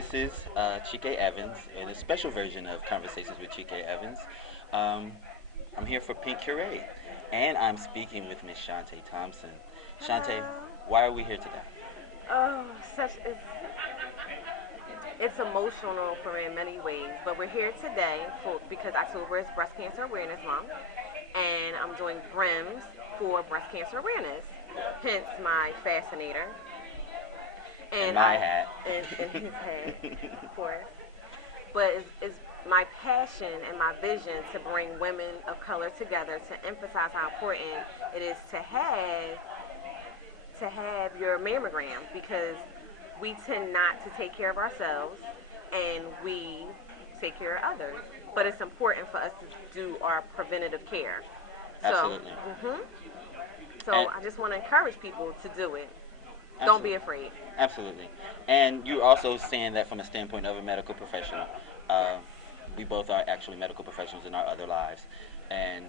This is Chike Evans in a special version of Conversations with Chike Evans. Um, I'm here for PINKcureaide, and I'm speaking with Miss Chante Thompson. Chante, Hello. why are we here today? Oh, such it's emotional for me in many ways, but we're here today because October is Breast Cancer Awareness Month, and I'm doing Brims for breast cancer awareness. Hence my fascinator, In and my I hat. in his head, of course. But it's my passion and my vision to bring women of color together to emphasize how important it is to have your mammogram because we tend not to take care of ourselves and we take care of others. But it's important for us to do our preventative care. So, Absolutely. hmm so And I just want to encourage people to do it. Don't be absolutely. afraid. Absolutely. And you're also saying that from a standpoint of a medical professional. Uh, we both are actually medical professionals in our other lives. And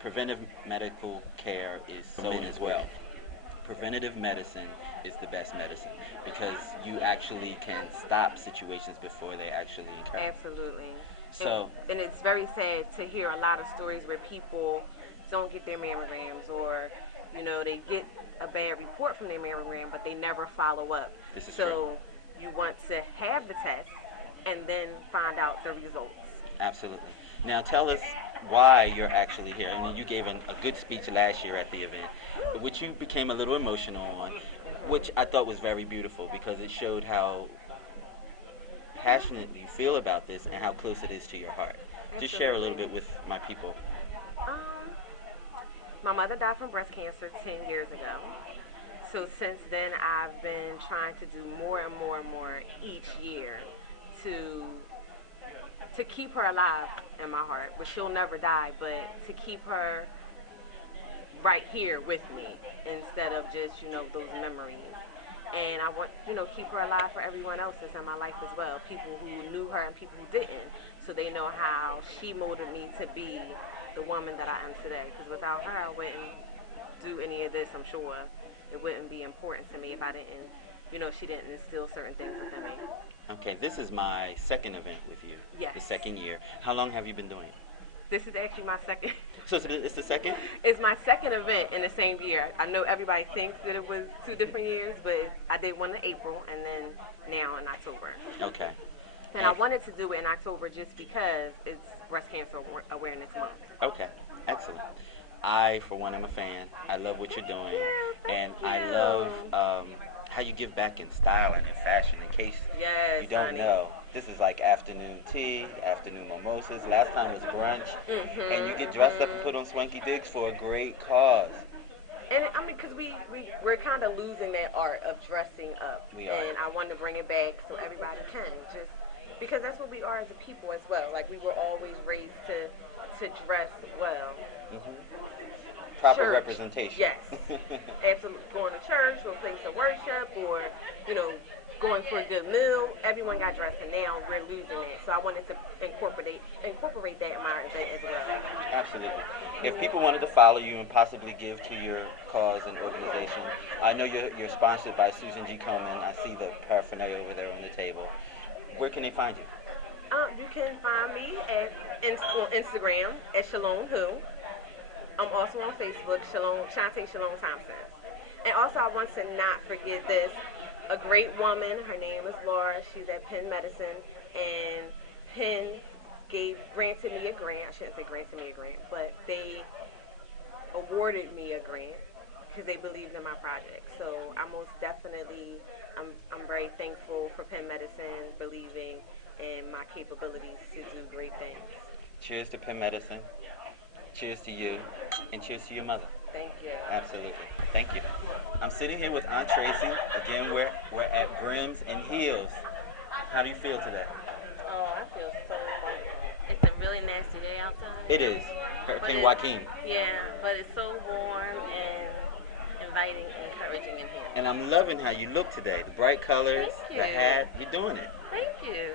preventive medical care is For so men as well. important. Preventative medicine is the best medicine because you actually can stop situations before they actually occur. Absolutely. And, So, and it's very sad to hear a lot of stories where people don't get their mammograms or, they get a bad report from their mammogram, but they never follow up. this is true. So you want to have the test and then find out the results. Absolutely. Now, tell us why you're actually here. I mean, you gave a good speech last year at the event, which you became a little emotional on, which I thought was very beautiful because it showed how passionate you feel about this and how close it is to your heart. Just share a little Absolutely. bit with my people. Um, my mother died from breast cancer 10 years ago. So since then, I've been trying to do more and more and more each year to to keep her alive in my heart. But she'll never die. But to keep her right here with me instead of just those memories. And I want keep her alive for everyone else that's in my life as well. People who knew her and people who didn't, so they know how she molded me to be the woman that I am today. Because without her, I wouldn't do any of this. I'm sure it wouldn't be important to me if I didn't, she didn't instill certain things within me. Okay, this is my second event with you, Yes, the second year. How long have you been doing it? this is actually my second. So it's the second? It's my second event in the same year. I know everybody thinks that it was 2 different years, but I did one in April and then now in October. Okay. And I wanted to do it in October just because it's Breast Cancer Awareness Month. Okay, excellent. I, for one, am a fan. I love what you're doing, and Thank I love you. how you give back in style and in fashion. In case Yes, you don't honey. know, this is like afternoon tea, afternoon mimosas. Last time was brunch, and you get dressed up and put on swanky digs for a great cause. And I mean, because we're kind of losing that art of dressing up. We are. And I want to bring it back so everybody can. Just because that's what we are as a people as well. Like, we were always raised to dress well. Proper Church. representation. Yes. Absolutely. Going to church or a place of worship or, you know, going for a good meal. Everyone got dressed, and now we're losing it. So I wanted to incorporate that in my event as well. Absolutely. If people wanted to follow you and possibly give to your cause and organization, I know you're sponsored by Susan G. Komen. I see the paraphernalia over there on the table. Where can they find you? You can find me on Instagram at Shalom Who. I'm also on Facebook, Chante Thompson. And also, I want to not forget this. A great woman, her name is Laura. She's at Penn Medicine, and Penn granted me a grant. I shouldn't say granted me a grant, but they awarded me a grant because they believed in my project. So I'm very thankful for Penn Medicine believing in my capabilities to do great things. Cheers to Penn Medicine. Cheers to you. And cheers to your mother. Thank you. Absolutely. Thank you. I'm sitting here with Aunt Tracy. Again, we're at Brims and Heels. How do you feel today? Oh, I feel so wonderful. It's a really nasty day outside. It is. But Hurricane it- Joaquin. Yeah, but it's so warm and inviting and encouraging in here. And I'm loving how you look today. The bright colors, Thank the you. hat. You're doing it. Thank you.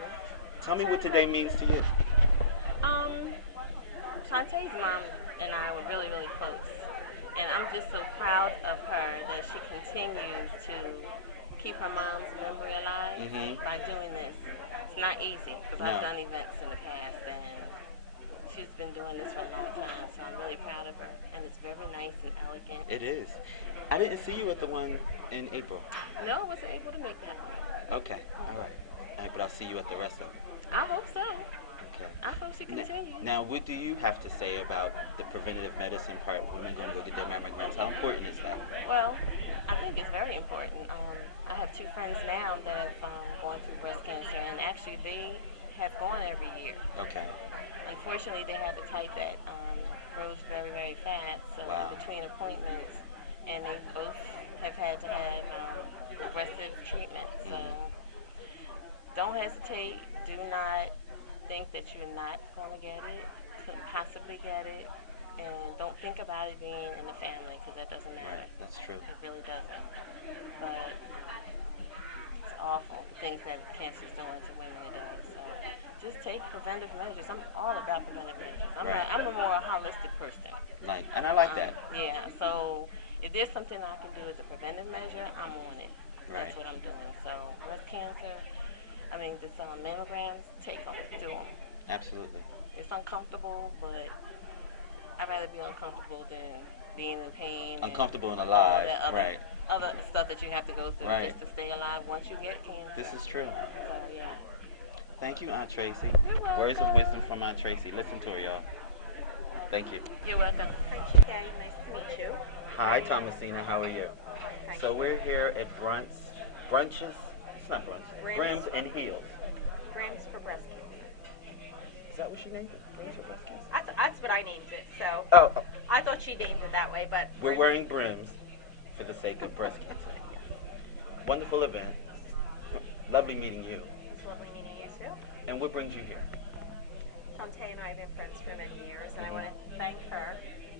Tell me what today means to you. Shantae's mom and I were really, really close. And I'm just so proud of her that she continues to keep her mom's memory alive by doing this. It's not easy because I've done events in the past and she's been doing this for a long time, so I'm really proud of her. And it's very nice and elegant. It is. I didn't see you at the one in April. No, I wasn't able to make that one. Okay, all right. But I'll see you at the rest of them. I hope so. Okay. I hope she continues. Now, what do you have to say about the preventative medicine part? Women going to go get their mammograms. How important is that? Well, I think it's very important. I have two friends now that have gone through breast cancer, and actually they have gone every year. Okay. Unfortunately, they have the type that grows very, very fast. So in between appointments, and they both have had to have aggressive treatment. So don't hesitate. Do not think that you're not going to get it, could possibly get it, and don't think about it being in the family because that doesn't matter. Right, that's true. It really doesn't. But it's awful, the things that cancer is doing to women today. So just take preventive measures. I'm all about preventive measures. I'm a more holistic person. And I like that. Yeah, so if there's something I can do as a preventive measure, I'm on it. Right. That's what I'm doing. So breast cancer, this mammograms, take them, do them. Absolutely. It's uncomfortable, but I'd rather be uncomfortable than being in pain. Uncomfortable and alive, right. Other stuff that you have to go through just to stay alive once you get cancer. This is true. So, yeah. Thank you, Aunt Tracy. You're welcome. Words of wisdom from Aunt Tracy. Listen to her, y'all. Thank you. You're welcome. Hi, Chike. Nice to meet you. Hi, Thomasina. How are you? Thank So you. we're here at Brunches. It's not brunch. Brims and Heels. Brims for breast cancer. Is that what she named it? Brims for breast cancer? That's what I named it. So I thought she named it that way, but we're wearing brims for the sake of breast cancer. Wonderful event. Lovely meeting you. It's lovely meeting you too. And what brings you here? Chante and I have been friends for many years, and I want to thank her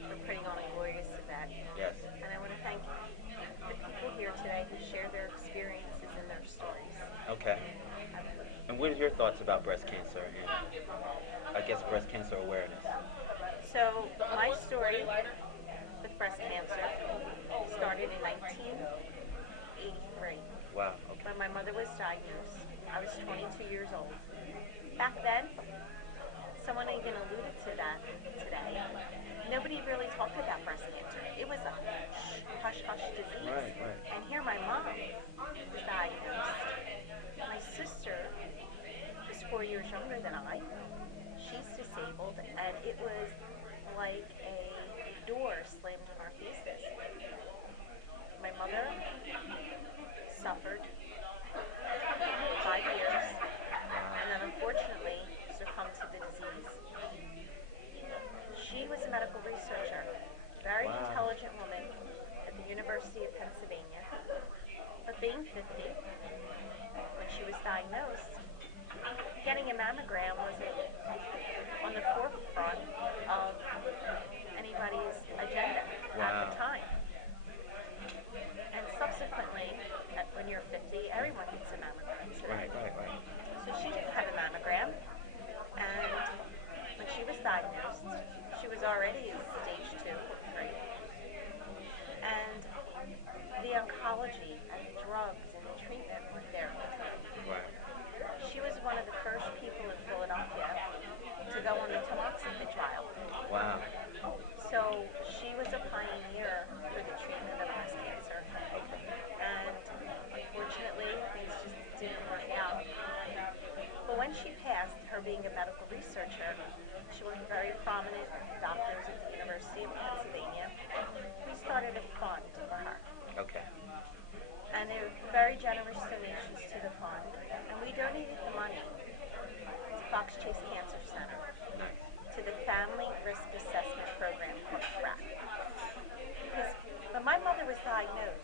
for putting on a glorious event. Yes. And I want to thank the people here today who share their experiences and their stories. Okay. And what are your thoughts about breast cancer and, I guess, breast cancer awareness? So my story with breast cancer started in 1983. Wow. Okay. When my mother was diagnosed. I was 22 years old. Back then, someone even alluded to that today. Nobody really talked about breast cancer. It was a hush-hush disease. Right. And here my mom was diagnosed. My sister is 4 years younger than I. She's disabled, and it was like a door slammed in our faces. My mother suffered 5 years, and then unfortunately succumbed to the disease. She was a medical researcher, very intelligent woman at the University of Pennsylvania. But being 50, when she was diagnosed, getting a mammogram wasn't on the forefront of anybody's agenda at the time. And subsequently, when you're 50, everyone gets a mammogram today. Right. So she didn't have a mammogram, and when she was diagnosed, she was already in stage 2 or 3. And the oncology and the drugs and the treatment weren't there at the time. Right. She was one of the first people in Philadelphia to go on the Thomasina trial. Wow. So she was a pioneer for the treatment of breast cancer. And unfortunately, things just didn't work out. But when she passed, her being a medical researcher, she worked with very prominent doctors at the University of Pennsylvania. We started a fund for her. Okay. And they were very generous donations to the fund. And we donated the money to Fox Chase Cancer Center, to the Family Risk Assessment Program called FRAP. Because when my mother was diagnosed,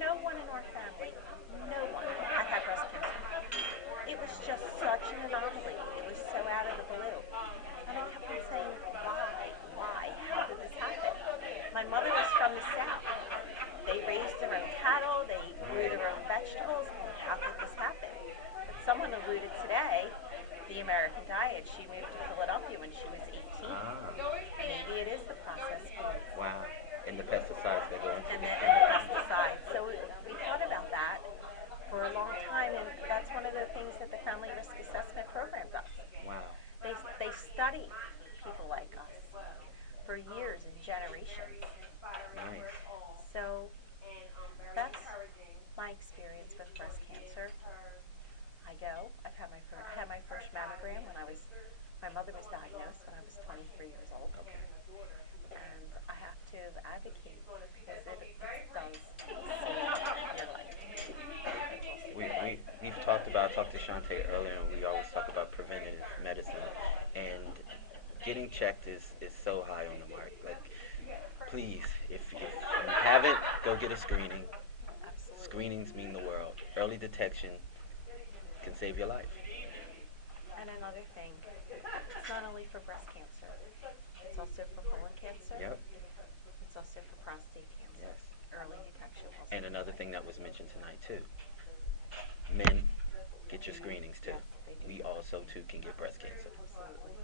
no one in our family, no one had had breast cancer. It was just such an anomaly. It was so out of the blue. And I kept on saying, why? How did this happen? My mother was from the South. They raised their own cattle, they grew their own vegetables. How could this happen? But someone alluded today, the American diet. She moved to Philadelphia when she was 18. Maybe it is the processed foods. Wow. And the pesticides that go into And the pesticides. So we thought about that. had my first mammogram when my mother was diagnosed when I was 23 years old. Okay. And I have to advocate because it does save your life. We've talked to Chante earlier, and we always talk about preventive medicine, and getting checked is so high on the mark. Like, please, if you haven't, go get a screening. Absolutely. Screenings mean the world. Early detection can save your life. And another thing, it's not only for breast cancer, it's also for colon cancer. Yep. It's also for prostate cancer. Yes. Early detection. And another thing that was mentioned tonight too. Men, get your screenings too. Yes, they do. We also too can get breast cancer. Absolutely.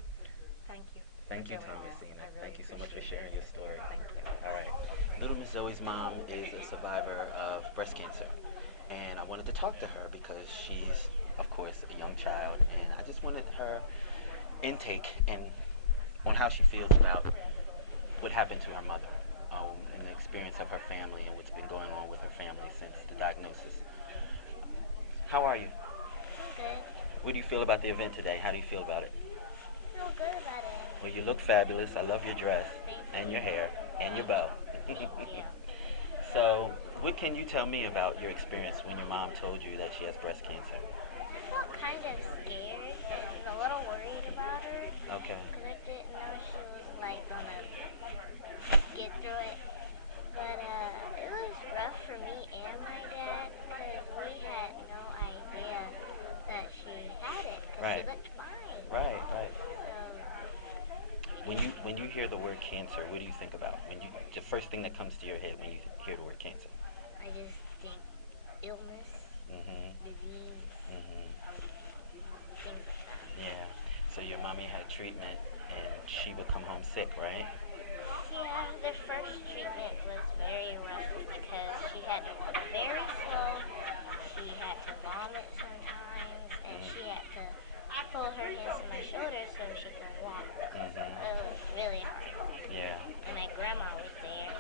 Thank you. Thank you, for doing this. Thomasina. I really Thank you so much for appreciate sharing it. your story. Thank you. All right. Little Miss Zoe's mom is a survivor of breast cancer. And I wanted to talk to her because she's, of course, a young child. And I just wanted her intake and on how she feels about what happened to her mother, and the experience of her family and what's been going on with her family since the diagnosis. How are you? I'm good. What do you feel about the event today? How do you feel about it? I feel good about it. Well, you look fabulous. I love your dress and your hair and your bow. Yeah. So, what can you tell me about your experience when your mom told you that she has breast cancer? I felt kind of scared and a little worried about her. Okay. Because I didn't know she was like gonna get through it. But it was rough for me and my dad because we had no idea that she had it because Right. she looked fine. Right. So, When you hear the word cancer, what do you think about? The first thing that comes to your head when you hear the word cancer? I just think illness, Mhm. disease, Mhm. things like that. Yeah. So your mommy had treatment and she would come home sick, right? Yeah, the first treatment was very rough because she had to walk very slow. She had to vomit sometimes, and she had to pull her hands to my shoulders so she could walk. Mhm. It was really hard. Yeah. And my grandma was there.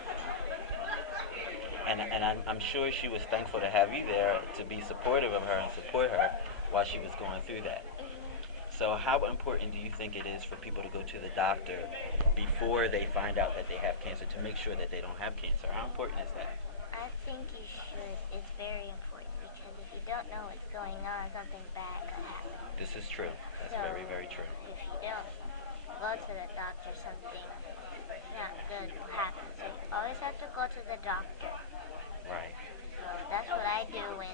And I'm sure she was thankful to have you there to be supportive of her and support her while she was going through that. So how important do you think it is for people to go to the doctor before they find out that they have cancer to make sure that they don't have cancer? How important is that? I think you should. It's very important because if you don't know what's going on, something bad could happen. This is true. That's So, very, very true. if you don't go to the doctor, something not good will happen. So you always have to go to the doctor. Right. So that's what I do when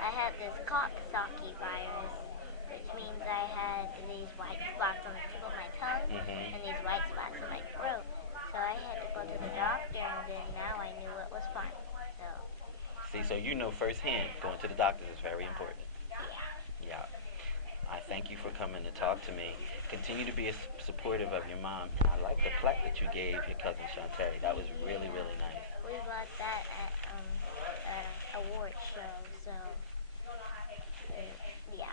I had this Coxsackie virus, which means I had these white spots on the tip of my tongue Mhm. and these white spots in my throat. So I had to go to the doctor, and then now I knew it was fine. So, See, so you know firsthand going to the doctors is very important. Yeah. I thank you for coming to talk to me. Continue to be supportive of your mom. And I like the plaque that you gave your cousin Chante. That was really, really nice. we bought that at an award show. So, yeah,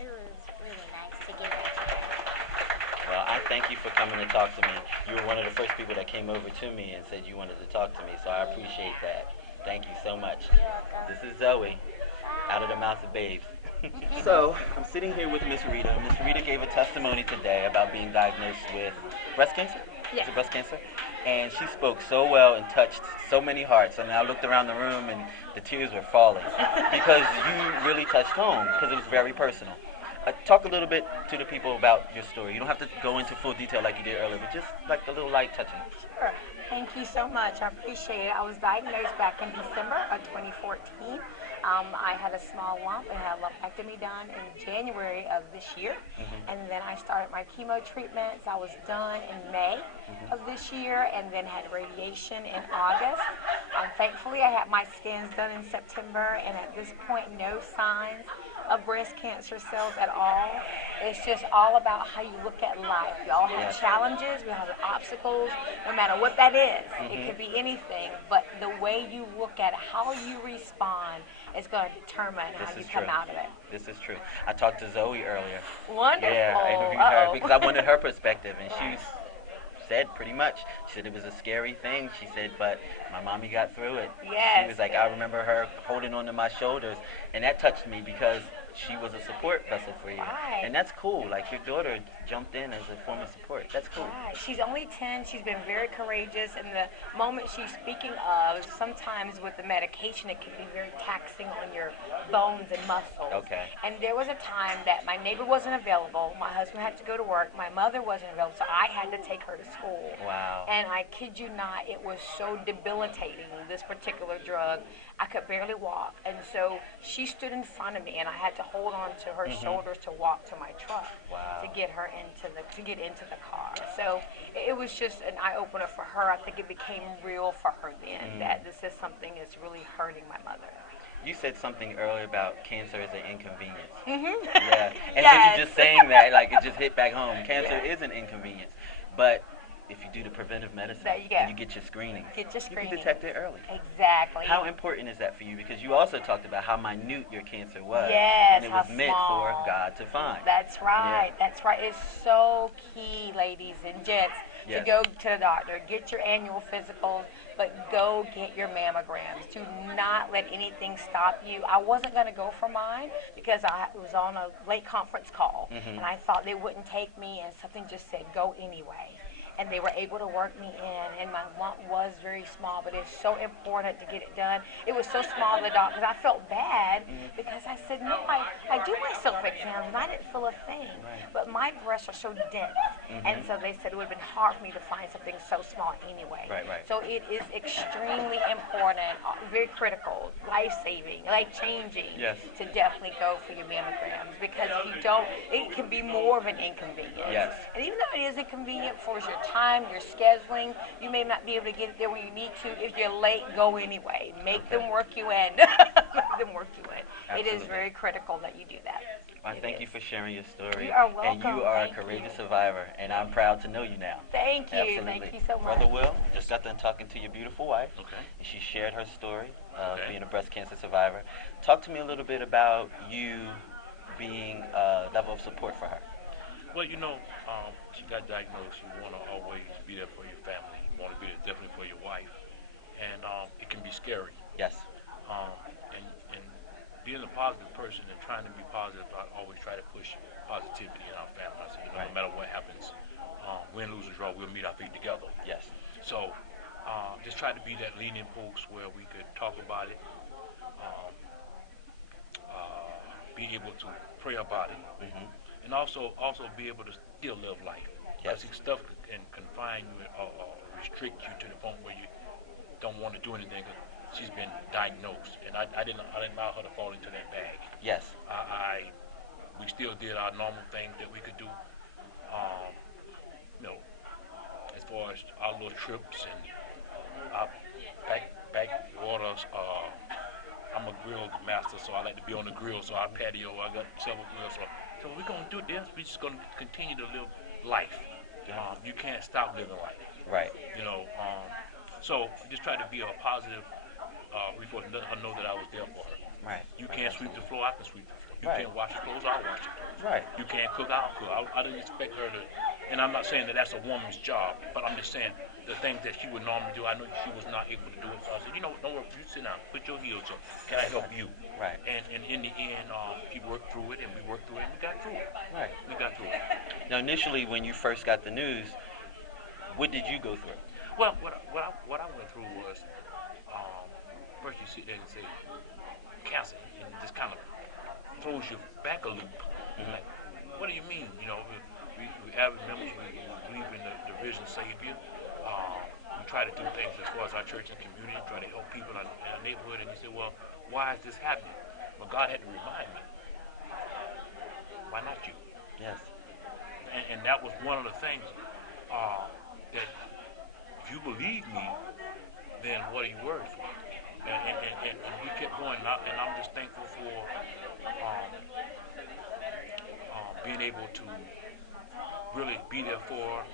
it was really nice to give it to her. Well, I thank you for coming to talk to me. You were one of the first people that came over to me and said you wanted to talk to me, so I appreciate that. Thank you so much. You're welcome. This is Zoe, out of the mouth of babes. So, I'm sitting here with Miss Rita. Miss Rita gave a testimony today about being diagnosed with breast cancer? Yes. Is it breast cancer? And she spoke so well and touched so many hearts. And I looked around the room and the tears were falling because you really touched home because it was very personal. Talk a little bit to the people about your story. You don't have to go into full detail like you did earlier, but just like a little light touching. Sure. Thank you so much. I appreciate it. I was diagnosed back in December of 2014. I had a small lump and had a lumpectomy done in January of this year. And then I started my chemo treatments. I was done in May of this year and then had radiation in August. Thankfully, I had my scans done in September, and at this point, no signs of breast cancer cells at all. It's just all about how you look at life. We all have challenges, we have obstacles, no matter what that is. It could be anything, but the way you look at it, how you respond is going to determine how you come out of it. This is true. I talked to Zoe earlier. Wonderful. Yeah, I interviewed her because I wanted her perspective, and she said pretty much. She said it was a scary thing. She said, but my mommy got through it. Yes. She was like, I remember her holding onto my shoulders, and that touched me because she was a support vessel for you. Right. And that's cool. Like, your daughter jumped in as a form of support. That's cool. Right. She's only 10. She's been very courageous. And the moment she's speaking of, sometimes with the medication, it can be very taxing on your bones and muscles. Okay. And there was a time that my neighbor wasn't available. My husband had to go to work. My mother wasn't available, so I had to take her to school. Wow. And I kid you not, it was so debilitating, this particular drug. I could barely walk. And so she stood in front of me, and I had to hold on to her shoulders to walk to my truck. Wow. To get her into the car. So it was just an eye opener for her. I think it became real for her then that this is something that's really hurting my mother. You said something earlier about cancer is an inconvenience. Mm-hmm. Yeah. And Yes. so you just saying that, like, it just hit back home. Cancer is an inconvenience. But if you do the preventive medicine, There you go. and you get your screening, Get your you screening. can detect it early. Exactly. How important is that for you? Because you also talked about how minute your cancer was. Yes, And it was how meant small. for God to find. That's right. Yeah. That's right. It's so key, ladies and gents, Yes. to go to the doctor, get your annual physicals, but go get your mammograms. Do not let anything stop you. I wasn't going to go for mine because I was on a late conference call, and I thought they wouldn't take me, and something just said, go anyway. And they were able to work me in, and my lump was very small, but it's so important to get it done. It was so small, the doctors, I felt bad because I said, no, I do my self-exams, and I didn't feel a thing. But my breasts are so dense, and so they said it would have been hard for me to find something so small anyway. Right. So it is extremely important, very critical, life-saving, life-changing Yes. to definitely go for your mammograms, because if you don't, it can be more of an inconvenience. Yes. And even though it is inconvenient for your time, your scheduling, you may not be able to get it there when you need to. If you're late, go anyway. Make them work you in. Make them work you in. It is Absolutely. very critical that you do that. I thank you for sharing your story. You are And you welcome. are Thank a courageous you. survivor, and I'm proud to know you now. Thank you. Absolutely. Thank you so much. Brother Will, just got done talking to your beautiful wife. Okay. And she shared her story of Okay. being a breast cancer survivor. Talk to me a little bit about you being a level of support for her. Well, you know, she got diagnosed. You want to always be there for your family. You want to be there definitely for your wife. And it can be scary. Yes. And being a positive person and trying to be positive, I always try to push positivity in our family. I said, no matter what happens, win, lose, or draw, we'll meet our feet together. Yes. So just try to be that leading post where we could talk about it, be able to pray about it, and also be able to still live life. Yes. Because stuff can confine you or restrict you to the point where you don't want to do anything. She's been diagnosed, and I didn't allow her to fall into that bag. Yes. We still did our normal things that we could do. You know, as far as our little trips and our backwaters. I'm a grill master, so I like to be on the grill. So our patio, I got several grills. So we're gonna do this. We're just gonna continue to live life. You can't stop living life. Right. You know. So just try to be a positive resource and let her know that I was there for her. Right. You can't sweep the floor, I can sweep the floor. You Right. can't wash your clothes, I'll wash your clothes. Right. You can't cook, I'll cook. I didn't expect her to, and I'm not saying that that's a woman's job, but I'm just saying the things that she would normally do, I know she was not able to do it. So I said, you know what, don't worry, you sit down, put your heels up. Can I help you? Right. And in the end, she worked through it, and we worked through it, and we got through it. Right. We got through it. Now, initially, when you first got the news, what did you go through? Well, what I went through was, first you sit there and say, cancer, and it just kind of throws you back a loop. Like, what do you mean? You know, we avid members, we believe in the risen Savior. We try to do things as far as our church and community, try to help people in our neighborhood. And you say, well, why is this happening? Well, God had to remind me. Why not you? Yes. And that was one of the things that if you believe me, then what are you worried for? And we kept going, and I'm just thankful for being able to really be there for,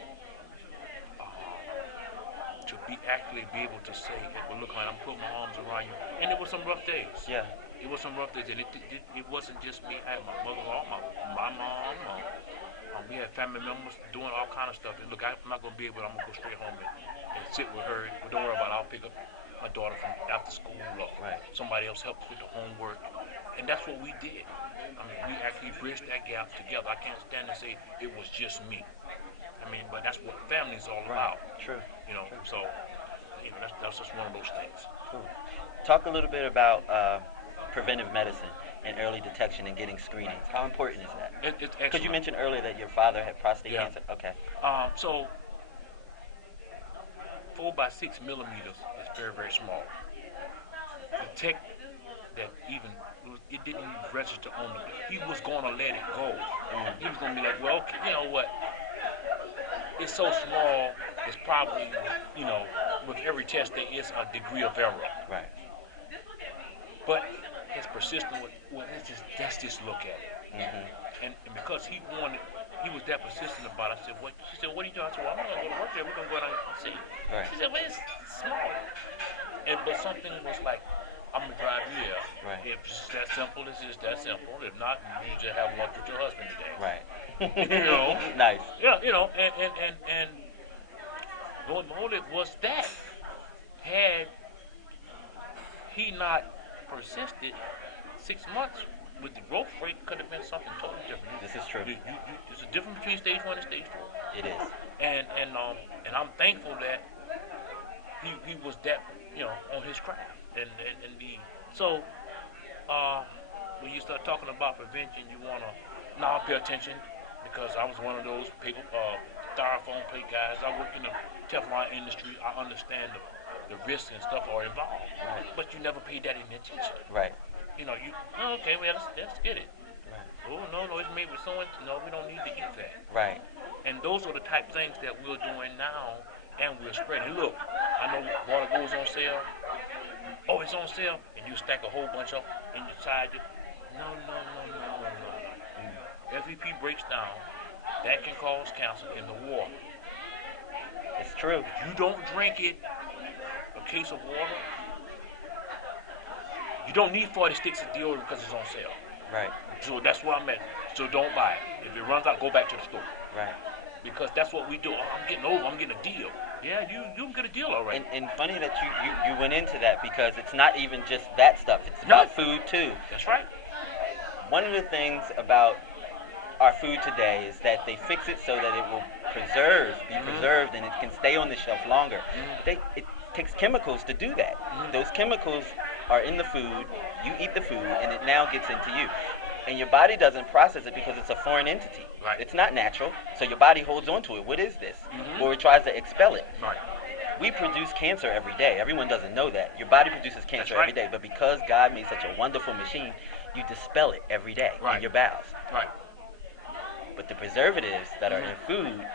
to actually be able to say, well, look, man, I'm putting my arms around you. And it was some rough days. Yeah. It was some rough days, and it wasn't just me. I had my mother-in-law, my mom. We had family members doing all kind of stuff. And look, I'm not going to be able. I'm going to go straight home and sit with her. But don't worry about it. I'll pick up my daughter from after school, or Right. somebody else helped with the homework, and that's what we did. I mean, we actually bridged that gap together. I can't stand and say it was just me. I mean, but that's what family is all about. True. You know, so you know, that's just one of those things. Cool. Talk a little bit about preventive medicine and early detection and getting screenings. How important is that? It's Because excellent. you mentioned earlier that your father had prostate Yeah. cancer. Okay. So 4 by 6 millimeters is very, very small. The tech that even it didn't even register on the. He was going to let it go. He was going to be like, well, okay, you know what? It's so small. It's probably, you know, with every test there is a degree of error. Right. But his persistent with, well, let's just look at it. And because he was that persistent about it, I said, what? She said, what are you doing? I said, well, I'm not going to go to work there. We're going to go out and see. Right. She said, well, it's small. But something was like, I'm going to drive you there. Right. If it's that simple, it's just that simple. If not, you just have lunch with your husband today. Right. You know? Nice. Yeah, you know, and the motive was that. Had he not persisted, 6 months with the growth rate could have been something totally different. This is true. There's a difference between stage 1 and stage 4. It is. And I'm thankful that he was that, you know, on his craft. So when you start talking about prevention, you wanna now pay attention, because I was one of those paper styrofoam plate guys. I work in the Teflon industry. I understand the risks and stuff are involved. Right. But you never paid that any attention. Right. You know, okay, well, let's get it. Right. Oh, no, it's made with someone. No, we don't need to eat that. Right. And those are the type of things that we're doing now, and we're spreading. Look, I know water goes on sale. Oh, it's on sale, and you stack a whole bunch up inside it. No. FEP breaks down. That can cause cancer in the water. It's true. If you don't drink it, a case of water, you don't need 40 sticks of deodorant because it's on sale. Right. So that's where I'm at. So don't buy it. If it runs out, go back to the store. Right. Because that's what we do. Oh, I'm getting over. I'm getting a deal. Yeah, you can get a deal all right. And funny that you went into that, because it's not even just that stuff. It's about food too. That's right. One of the things about our food today is that they fix it so that it will be preserved, and it can stay on the shelf longer. It takes chemicals to do that. Those chemicals are in the food, you eat the food, and it now gets into you. And your body doesn't process it because it's a foreign entity. Right. It's not natural, so your body holds on to it. What is this? Or it tries to expel it. Right. We produce cancer every day. Everyone doesn't know that. Your body produces cancer every day, but because God made such a wonderful machine, you dispel it every day in your bowels. Right. But the preservatives that are in food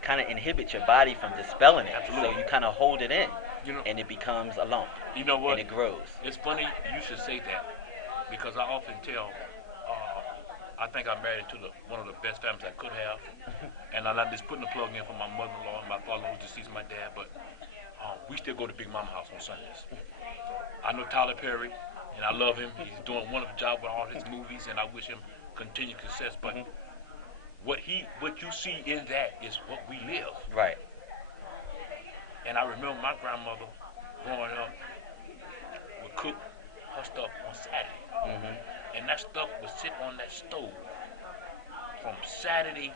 kind of inhibit your body from dispelling it. Absolutely. So you kind of hold it in, You know, and it becomes a lump, you know what? and it grows. It's funny you should say that, because I often tell, I think I married to one of the best families I could have, and I'm just putting a plug in for my mother-in-law and my father who deceased my dad, but we still go to Big Mama house on Sundays. I know Tyler Perry, and I love him. He's doing a wonderful job with all his movies, and I wish him continued success, but what you see in that is what we live. Right. And I remember my grandmother growing up would cook her stuff on Saturday. And that stuff would sit on that stove from Saturday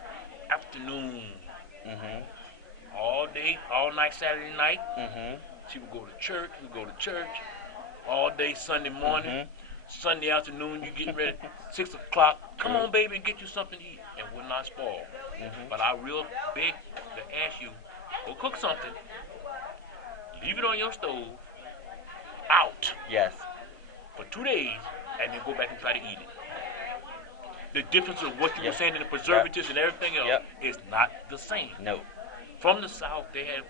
afternoon all day, all night Saturday night. She would go to church, all day Sunday morning. Sunday afternoon, you getting ready, 6 o'clock. Come on, baby, get you something to eat. And would not spoil. But I real big to ask you, go cook something, leave it on your stove, out Yes. for 2 days, and then go back and try to eat it. The difference of what you were saying in the preservatives and everything else is not the same. No. From the South, they had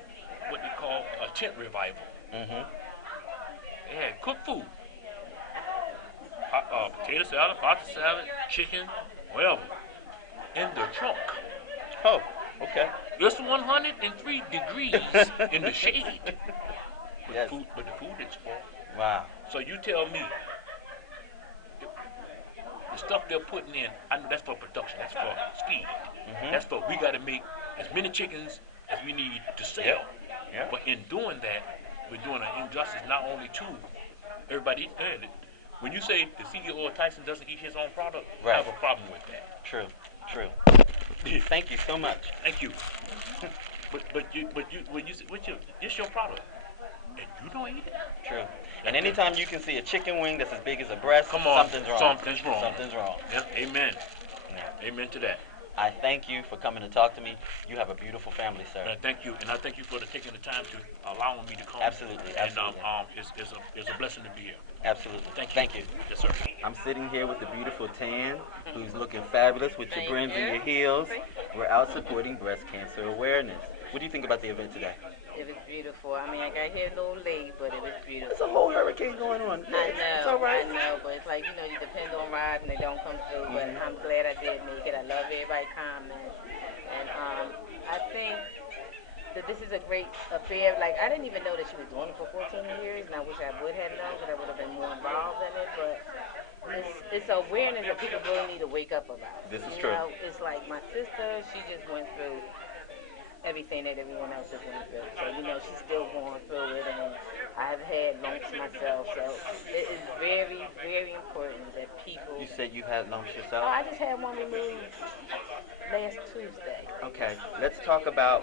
what they call a tent revival. They had cooked food. Potato salad, pasta salad, chicken, whatever, in the trunk. Oh, okay. It's 103 degrees in the shade. Yes. But the food didn't spoil. Wow. So you tell me, the stuff they're putting in, I know that's for production, that's for speed. That's for, we got to make as many chickens as we need to sell. Yeah. But in doing that, we're doing an injustice not only to everybody. When you say the CEO of Tyson doesn't eat his own product, I Right. have a problem with that. True. Thank you so much. Thank you. But when you say, it's your product, and you don't eat it. True. And anytime you can see a chicken wing that's as big as a breast, Come on, something's wrong. something's wrong. Something's wrong. Yep. Amen. Yeah. Amen to that. I thank you for coming to talk to me. You have a beautiful family, sir. And I thank you, and I thank you for taking the time to allowing me to come. Absolutely. And it's a blessing to be here. Absolutely. Thank you. Yes, sir. I'm sitting here with the beautiful Tan, who's looking fabulous with your Thank brims and you. your heels. We're out supporting breast cancer awareness. What do you think about the event today? It was beautiful. I mean, I got here a little late, but it was beautiful. There's a whole hurricane going on. I It's know, all right. I know, but it's like, you know, you depend on rides and they don't come through, but I'm glad I did make it. I love everybody comments. And I think that this is a great affair. Like, I didn't even know that she was doing it for 14 years, and I wish I would have known because I would have been more involved in it, but it's awareness that people really need to wake up about. This is you true. know, it's like my sister, she just went through everything that everyone else has went through. So, you know, she's still going through it, and I've had lumps myself. So it is very, very important that people... You said you had lumps Oh, yourself? I just had one removed last Tuesday. Okay, let's talk about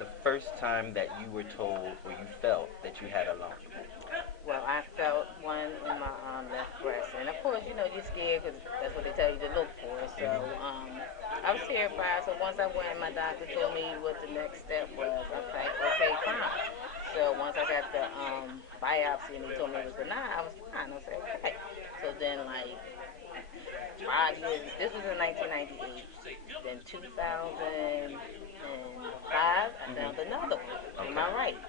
the first time that you were told or you felt that you had a lump. Well, I felt one in my left breast. And, of course, you know, you're scared because that's what they tell you to look for. So I was terrified. So once I went, my doctor told me what the next step was. I was like, okay, fine. So once I got the biopsy and they told me it was benign, I was fine. I was like, okay. So then, like, 5 years, this was in 1998. Then 2005, I found another one in my right.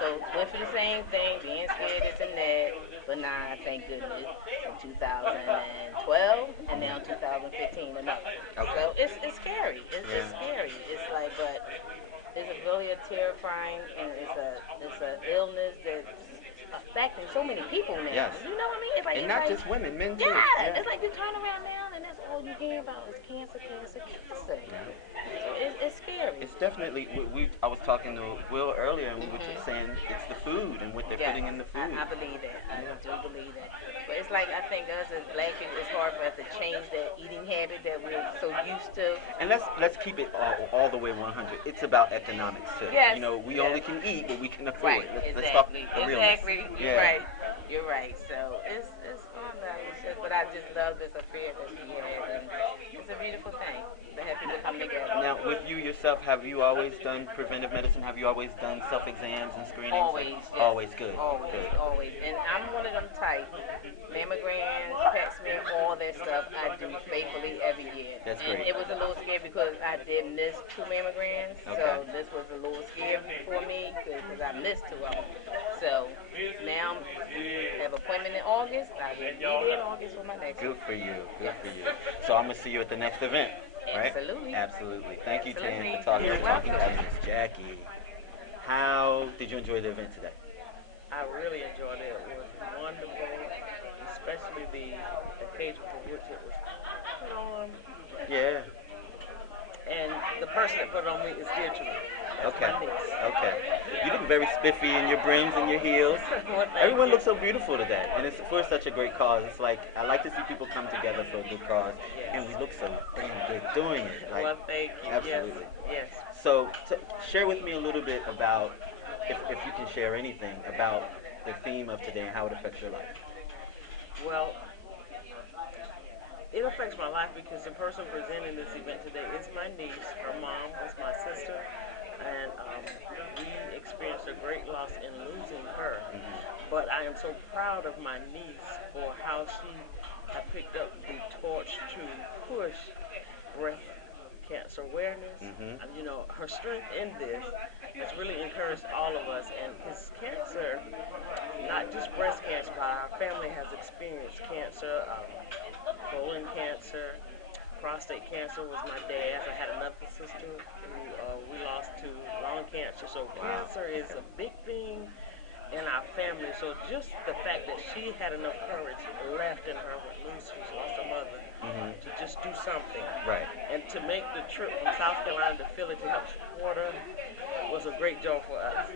So went through the same thing, being scared, this and that, but nah, thank goodness. In 2012 and now 2015 another. Okay. So it's scary. It's scary. It's like, but it's really a terrifying and it's a illness that's affecting so many people now. Yes. You know what I mean? It's like, And it's not like, just women, men too. yeah, it's like you turn around now and that's all you hear about is cancer. So it's scary. It's definitely, I was talking to Will earlier and we were just saying it's the food and what they're putting in the food. I believe that. I do believe that. But it's like, I think us as black people, it's hard for us to change that eating habit that we're so used to. And let's keep it all the way 100. It's about economics too. Yes. You know, we only can eat what we can afford. Right, Let's talk exactly. the realness. Exactly. Yeah. You're right. So it's fun though. But I just love this affair that she had, and it's a beautiful thing to have people come together. Now, with you yourself, have you always done preventive medicine? Have you always done self-exams and screenings? Always. Yes. Always good. Always. Good. Always. And I'm one of them type. Mammograms, pap smear, all that stuff I do faithfully every year. That's and great. it was a little scary because I did miss 2 mammograms. Okay. So this was a little scary for me because I missed 2 of them. So now I have an appointment in August. I will be there in August for my next one. Good for you. Good for you. So I'm going to see you at the next event. Right? Absolutely. Absolutely. Thank you, Tan, Absolutely. for talking. You're Talking welcome. to Miss Jackie. How did you enjoy the event today? I really enjoyed it. It was wonderful, especially the occasion for which it was put on. Yeah. And the person that put it on me is dear to me. That's Okay. my niece. Okay. You look very spiffy in your brims and your heels. Well, thank Everyone you. looks so beautiful today, and it's for such a great cause. It's like I like to see people come together for a good cause, and we look so damn good doing it. Like, Well, thank you. absolutely. Yes. So, share with me a little bit about, if you can share anything about the theme of today and how it affects your life. Well, it affects my life because the person presenting this event today is my niece. Her mom was my sister, and we experienced a great loss in losing her. But I am so proud of my niece for how she had picked up the torch to push breast cancer awareness. You know, her strength in this has really encouraged all of us. And his cancer, not just breast cancer, but our family has experienced cancer, colon cancer, prostate cancer was my dad's. I had another sister who we lost to lung cancer. So cancer is a big thing in our family. So just the fact that she had enough courage left in her when she's lost her mother to just do something. Right. And to make the trip from South Carolina to Philly to help support her was a great joy for us.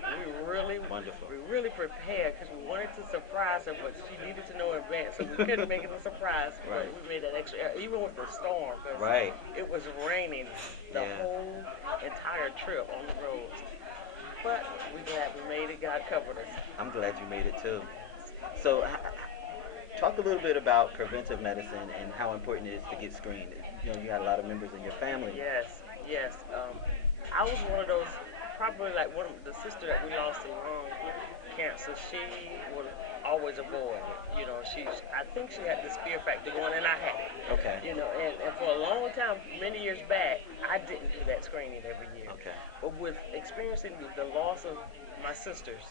Wonderful. We really prepared because we wanted to surprise her, but she needed to know in advance, so we couldn't make it a surprise. Right. But we made that extra, even with the storm. 'Cause Right. it was raining the whole entire trip on the roads. But we're glad we made it. God covered us. I'm glad you made it too. So, talk a little bit about preventive medicine and how important it is to get screened. You know, you had a lot of members in your family. Yes. I was one of those, probably like one of the sister that we lost to lung cancer. She was always avoid it. You know, I think she had this fear factor going, and I had it. Okay. You know, and for a long time, many years back, I didn't do that screening every year. Okay. But with experiencing the loss of my sisters,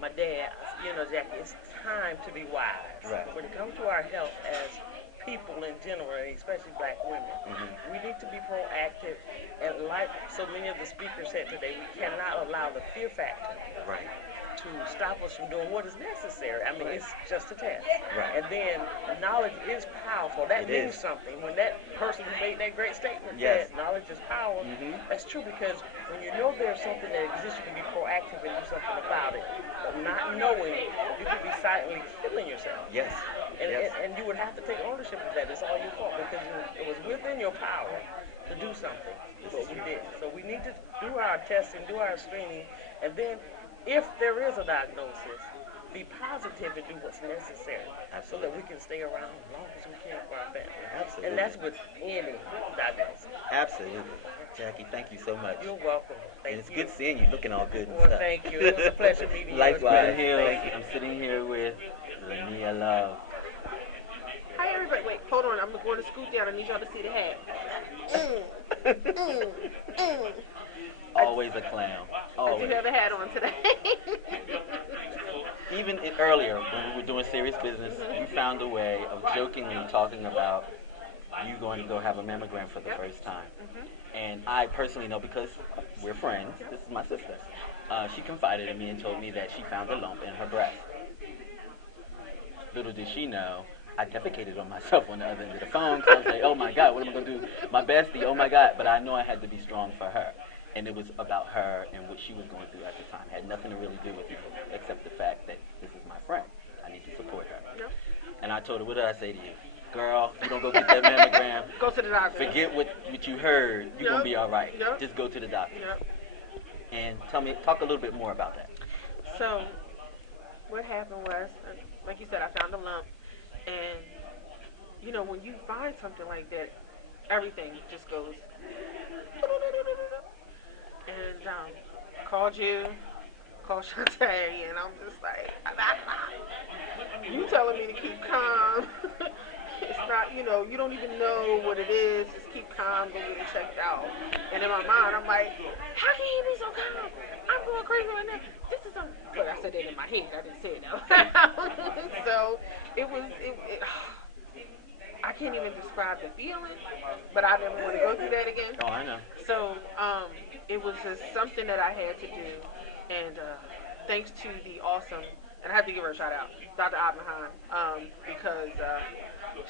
my dad, you know, Jackie, it's time to be wise. Right. When it comes to our health as people in general, and especially black women, we need to be proactive. And like so many of the speakers said today, we cannot allow the fear factor to stop us from doing what is necessary. I mean, it's just a test. Right. And then knowledge is powerful. That It means is. something. When that person who made that great statement Yes. said knowledge is power, that's true, because when you know there's something that exists, you can be proactive and do something about it. But not knowing, you could be silently killing yourself. Yes. And you would have to take ownership of that. It's all your fault, because it was within your power to do something, but we didn't. So we need to do our testing, do our screening, and then if there is a diagnosis, be positive and do what's necessary. Absolutely. So that we can stay around as long as we can for our family. Absolutely. And that's with any diagnosis. Absolutely. Jackie, thank you so much. You're welcome. Thank And it's you. good seeing you, looking all good and Well, stuff. thank you. It was a pleasure meeting you. Likewise. Thank you. I'm sitting here with Lania Love. Hi, everybody. Wait, hold on. I'm going to scoot down. I need y'all to see the hat. Always a clown. I Always. do have a hat on today. Even earlier, when we were doing serious business, you found a way of jokingly talking about you going to go have a mammogram for the first time. And I personally know, because we're friends, this is my sister, she confided in me and told me that she found a lump in her breast. Little did she know, I defecated on myself on the other end of the phone, so I was like, oh my God, what am I going to do? My bestie, oh my God. But I know I had to be strong for her. And it was about her and what she was going through at the time. It had nothing to really do with me, except the fact that this is my friend. I need to support her. Yep. And I told her, what did I say to you? Girl, you don't go get that mammogram. Go to the doctor. Forget what you heard. You're going to be all right. Yep. Just go to the doctor. Yep. And talk a little bit more about that. So, what happened was, like you said, I found a lump. And, you know, when you find something like that, everything just goes. And called Chante, and I'm just like, you telling me to keep calm. It's not, you know, you don't even know what it is. Just keep calm, go get it checked out. And in my mind, I'm like, how can you be so calm? I'm going crazy right now. This is something. But I said that in my head. I didn't say it out loud. So it was. I can't even describe the feeling, but I never want to go through that again. Oh, I know. So it was just something that I had to do, and thanks to the awesome, and I have to give her a shout out, Dr. Oppenheim, because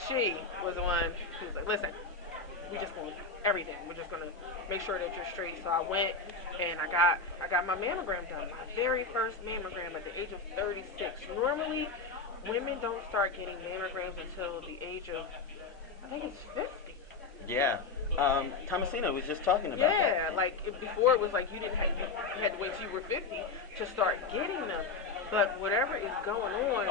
she was the one who was like, listen, we just want everything. We're just gonna make sure that you're straight. So I went and I got my mammogram done, my very first mammogram at the age of 36. Normally, women don't start getting mammograms until the age of, I think it's 50. Yeah. Thomasina was just talking about that. Yeah, like before it was like you had to wait till you were 50 to start getting them. But whatever is going on,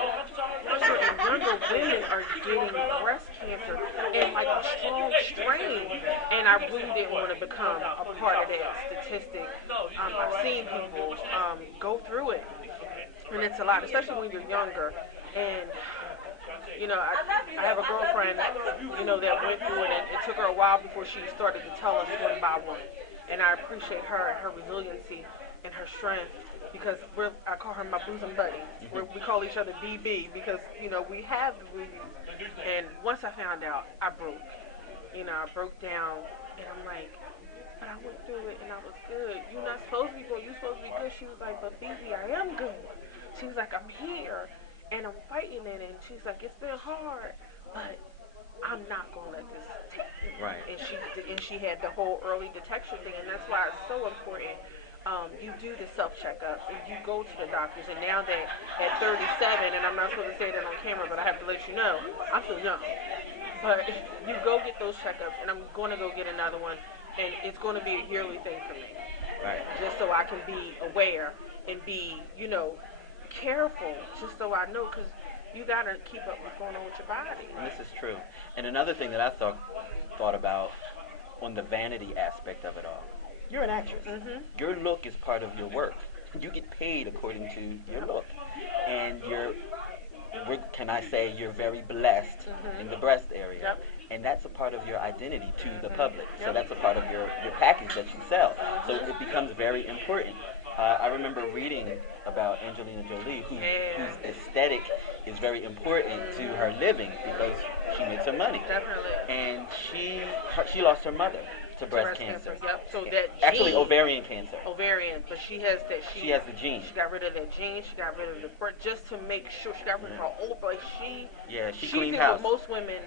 younger and younger women are getting breast cancer in like a strong strain. And I really didn't want to become a part of that statistic. I've seen people go through it, and it's a lot, especially when you're younger. And you know, I have a girlfriend, you know, that went through it, and it took her a while before she started to tell us one by one. And I appreciate her and her resiliency and her strength, because I call her my bosom buddy. We call each other BB because, you know, we have the reviews. And once I found out, I broke. You know, I broke down, and I'm like, but I went through it, and I was good. You're not supposed to be good. You're supposed to be good. She was like, but BB, I am good. She was like, I'm here. And I'm fighting it, and she's like, it's been hard, but I'm not gonna let this take me. Right. And she had the whole early detection thing, and that's why it's so important you do the self checkups and you go to the doctors. And now that at 37, and I'm not supposed to say that on camera, but I have to let you know, I feel young. But you go get those checkups, and I'm going to go get another one, and it's going to be a yearly thing for me. Right. Just so I can be aware and be, careful, just so I know, because you got to keep up what's going on with your body. And this is true. And another thing that I thought about on the vanity aspect of it all, you're an actress. Mm-hmm. Your look is part of your work. You get paid according to your look. And can I say, you're very blessed in the breast area. Yep. And that's a part of your identity to the public. So that's a part of your package that you sell. So it becomes very important. I remember reading about Angelina Jolie, whose aesthetic is very important to her living because she makes her money. Definitely. And she lost her mother to breast cancer. Yep. So that actually gene, ovarian cancer. Ovarian, but she has that. She has the gene. She got rid of that gene. She got rid of the birth just to make sure she got rid of her old. But she cleaned did house. what most women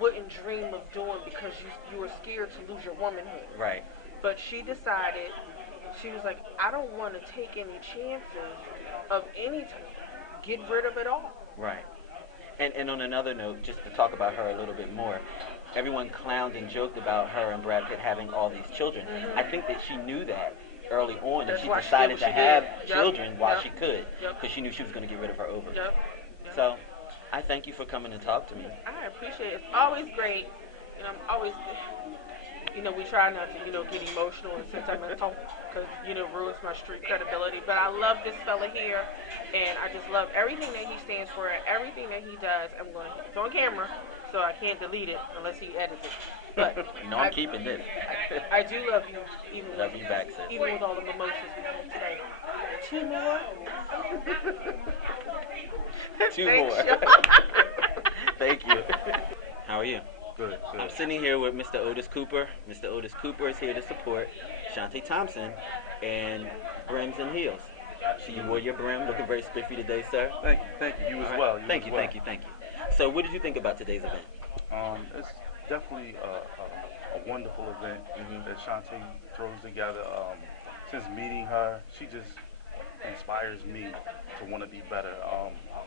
wouldn't dream of doing because you were scared to lose your womanhood. Right. But she decided. She was like, I don't want to take any chances of any type. Get rid of it all. Right. And on another note, just to talk about her a little bit more, everyone clowned and joked about her and Brad Pitt having all these children. Mm-hmm. I think that she knew that early on, That's and she why decided she to have did. children while Yep. she could, Yep. because she knew she was going to get rid of her ovaries. Yep. So I thank you for coming to talk to me. I appreciate it. It's always great. I'm always, we try not to, get emotional and sentimental because, ruins my street credibility. But I love this fella here, and I just love everything that he stands for and everything that he does. It's on camera, so I can't delete it unless he edits it. But I'm keeping this. I do love you, even Love you back, sis. even with all the mimosas we had today. 2 more? 2 more. Thank you. How are you? Good. I'm sitting here with Mr. Otis Cooper. Mr. Otis Cooper is here to support Chante Thompson and Brims and Heels. So you wore your brim, looking very spiffy today, sir. Thank you. You as well. Thank you. So what did you think about today's event? It's definitely a wonderful event that Chante throws together. Since meeting her, she just inspires me to want to be better.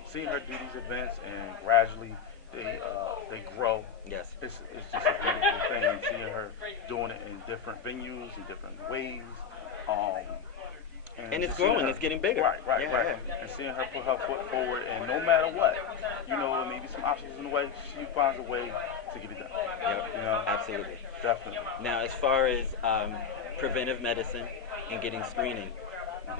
Seeing her do these events and gradually they grow. Yes. It's just a beautiful thing. And seeing her doing it in different venues, in different ways. And it's growing. It's getting bigger. Right. Yeah. And seeing her put her foot forward, and no matter what, maybe some obstacles in the way, she finds a way to get it done. Yep. Absolutely. Definitely. Now, as far as preventive medicine and getting screening,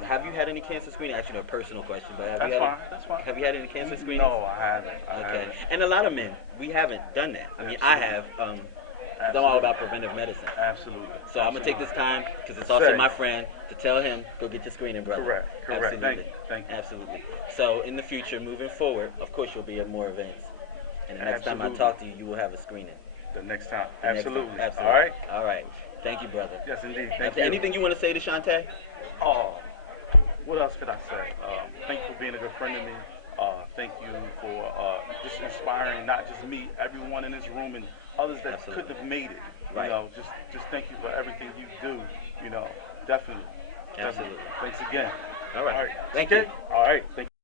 have you had any cancer screening? Actually, a personal question, but That's fine. Have you had any cancer screening? No, I haven't. Okay. And a lot of men, we haven't done that. I mean, I have. I'm all about preventive medicine. Absolutely. So I'm going to take this time, because it's also my friend, to tell him, go get your screening, brother. Correct. Absolutely. Thank you. Absolutely. So in the future, moving forward, of course you'll be at more events. And the next time I talk to you, you will have a screening. The next time. The next Absolutely. time. Absolutely. All right. All right. Thank you, brother. Yes, indeed. Thank you. Anything you want to say to Chante? Oh, what else could I say? Thank you for being a good friend to me. Thank you for just inspiring not just me, everyone in this room, and others that couldn't have made it. Right. Just thank you for everything you do. Definitely. Absolutely. Thanks again. All right. Thank you. All right. Thank you.